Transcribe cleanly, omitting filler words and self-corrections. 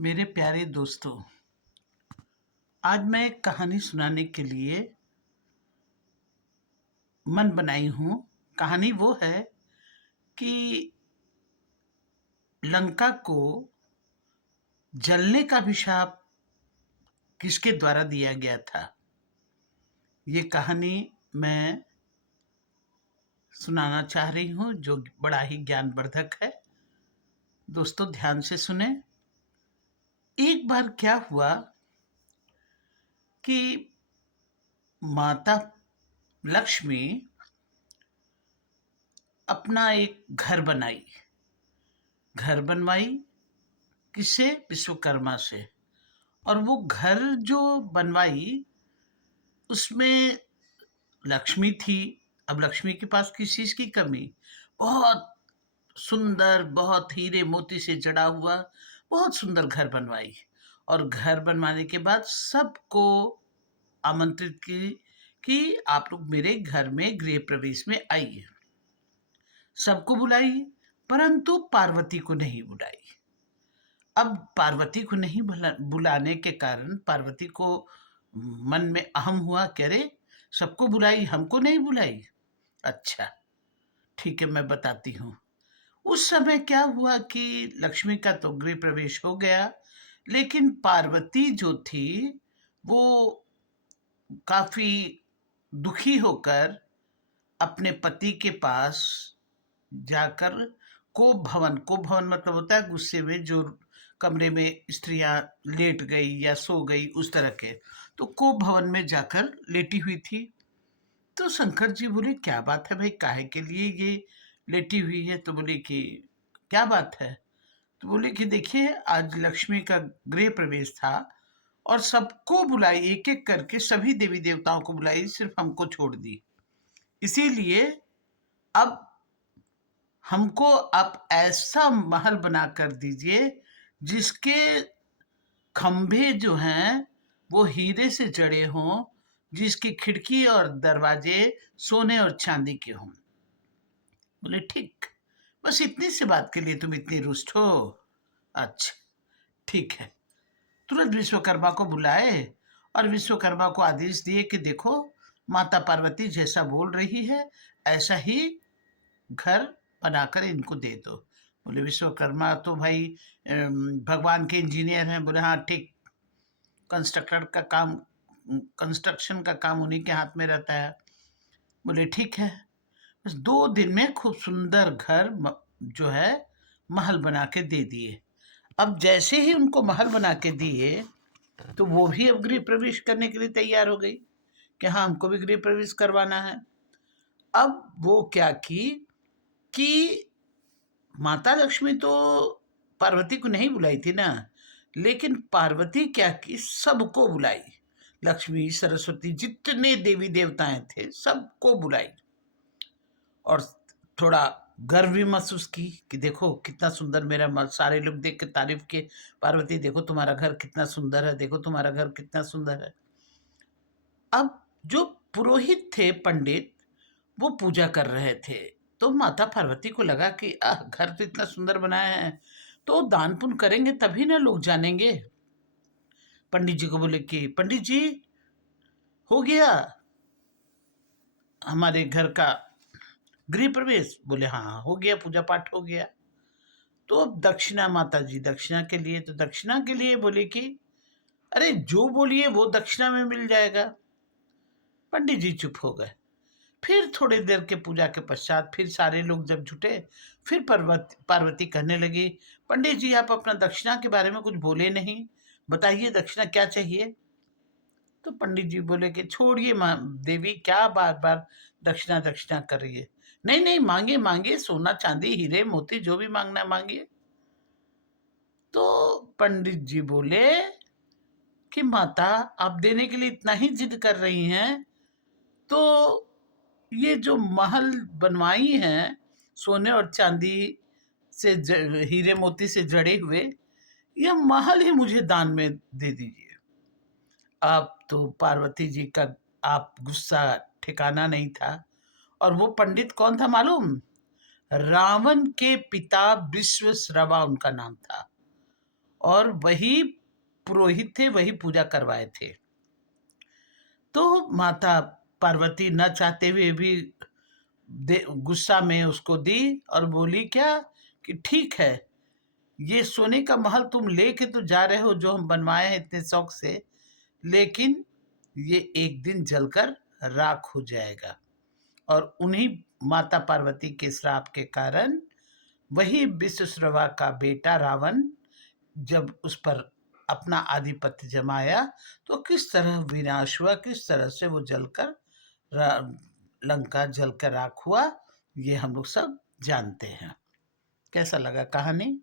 मेरे प्यारे दोस्तों, आज मैं एक कहानी सुनाने के लिए मन बनाई हूँ। कहानी वो है कि लंका को जलने का अभिशाप किसके द्वारा दिया गया था। ये कहानी मैं सुनाना चाह रही हूँ जो बड़ा ही ज्ञानवर्धक है। दोस्तों ध्यान से सुने। एक बार क्या हुआ कि माता लक्ष्मी अपना एक घर बनवाई किससे? विश्वकर्मा से। और वो घर जो बनवाई उसमें लक्ष्मी थी। अब लक्ष्मी के पास किस चीज की कमी? बहुत सुंदर, बहुत हीरे मोती से जड़ा हुआ बहुत सुंदर घर बनवाई। और घर बनवाने के बाद सबको आमंत्रित की कि आप लोग मेरे घर में गृह प्रवेश में आइए। सबको बुलाई, परंतु पार्वती को नहीं बुलाई। अब पार्वती को नहीं बुलाने के कारण पार्वती को मन में अहम हुआ कि अरे, सबको बुलाई, हमको नहीं बुलाई। अच्छा, ठीक है, मैं बताती हूँ। उस समय क्या हुआ कि लक्ष्मी का तो गृह प्रवेश हो गया, लेकिन पार्वती जो थी वो काफी दुखी होकर अपने पति के पास जाकर को भवन मतलब होता है गुस्से में जो कमरे में स्त्रियां लेट गई या सो गई उस तरह के। तो को भवन में जाकर लेटी हुई थी। तो शंकर जी बोले क्या बात है भाई, काहे के लिए ये लेटी हुई है? तो बोले कि क्या बात है? तो बोले कि देखिए, आज लक्ष्मी का गृह प्रवेश था और सबको बुलाई, एक एक करके सभी देवी देवताओं को बुलाई, सिर्फ हमको छोड़ दी। इसीलिए अब हमको आप ऐसा महल बना कर दीजिए जिसके खंभे जो हैं वो हीरे से जड़े हों, जिसकी खिड़की और दरवाजे सोने और चांदी के हों। बोले ठीक, बस इतनी सी बात के लिए तुम इतनी रुष्ट हो? अच्छा, ठीक है। तुरंत विश्वकर्मा को बुलाए और विश्वकर्मा को आदेश दिए कि देखो, माता पार्वती जैसा बोल रही है ऐसा ही घर बनाकर इनको दे दो। बोले विश्वकर्मा तो भाई भगवान के इंजीनियर हैं। बोले हाँ ठीक, कंस्ट्रक्टर का काम कंस्ट्रक्शन का काम उन्हीं के हाथ में रहता है। बोले ठीक है। बस 2 दिन में खूब सुंदर घर जो है महल बना के दे दिए। अब जैसे ही उनको महल बना के दिए तो वो भी अब गृह प्रवेश करने के लिए तैयार हो गई कि हाँ, हमको भी गृह प्रवेश करवाना है। अब वो क्या की कि माता लक्ष्मी तो पार्वती को नहीं बुलाई थी ना, लेकिन पार्वती क्या की, सबको बुलाई। लक्ष्मी, सरस्वती, जितने देवी देवताएं थे सबको बुलाई। और थोड़ा गर्व भी महसूस की कि देखो कितना सुंदर मेरा महल। सारे लोग देख के तारीफ किए, पार्वती देखो तुम्हारा घर कितना सुंदर है, देखो तुम्हारा घर कितना सुंदर है। अब जो पुरोहित थे, पंडित, वो पूजा कर रहे थे। तो माता पार्वती को लगा कि घर तो इतना सुंदर बनाया है, तो दान पुण्य करेंगे तभी ना लोग जानेंगे। पंडित जी को बोले कि पंडित जी, हो गया हमारे घर का गृह प्रवेश? बोले हाँ हो गया, पूजा पाठ हो गया। तो अब दक्षिणा, माता जी दक्षिणा के लिए, तो दक्षिणा के लिए बोले कि अरे जो बोलिए वो दक्षिणा में मिल जाएगा। पंडित जी चुप हो गए। फिर थोड़ी देर के पूजा के पश्चात फिर सारे लोग जब जुटे, फिर पार्वती कहने लगी, पंडित जी आप अपना दक्षिणा के बारे में कुछ बोले नहीं, बताइए दक्षिणा क्या चाहिए? तो पंडित जी बोले कि छोड़िए माँ देवी, क्या बार बार दक्षिणा दक्षिणा कर रही है। नहीं नहीं, मांगे मांगे, सोना चांदी हीरे मोती जो भी मांगना मांगिए। तो पंडित जी बोले कि माता आप देने के लिए इतना ही जिद कर रही हैं, तो ये जो महल बनवाई हैं सोने और चांदी से हीरे मोती से जड़े हुए, यह महल ही मुझे दान में दे दीजिए। अब तो पार्वती जी का आप गुस्सा ठिकाना नहीं था। और वो पंडित कौन था मालूम? रावण के पिता विश्वश्रवा उनका नाम था। और वही पुरोहित थे, वही पूजा करवाए थे। तो माता पार्वती न चाहते हुए भी गुस्सा में उसको दी और बोली क्या कि ठीक है, ये सोने का महल तुम लेके तो जा रहे हो जो हम बनवाए हैं इतने शौक से, लेकिन ये एक दिन जलकर राख हो जाएगा। और उन्हीं माता पार्वती के श्राप के कारण वही विश्वश्रवा का बेटा रावण जब उस पर अपना आधिपत्य जमाया तो किस तरह विनाश हुआ, किस तरह से वो जलकर लंका जलकर राख हुआ, ये हम लोग सब जानते हैं। कैसा लगा कहानी?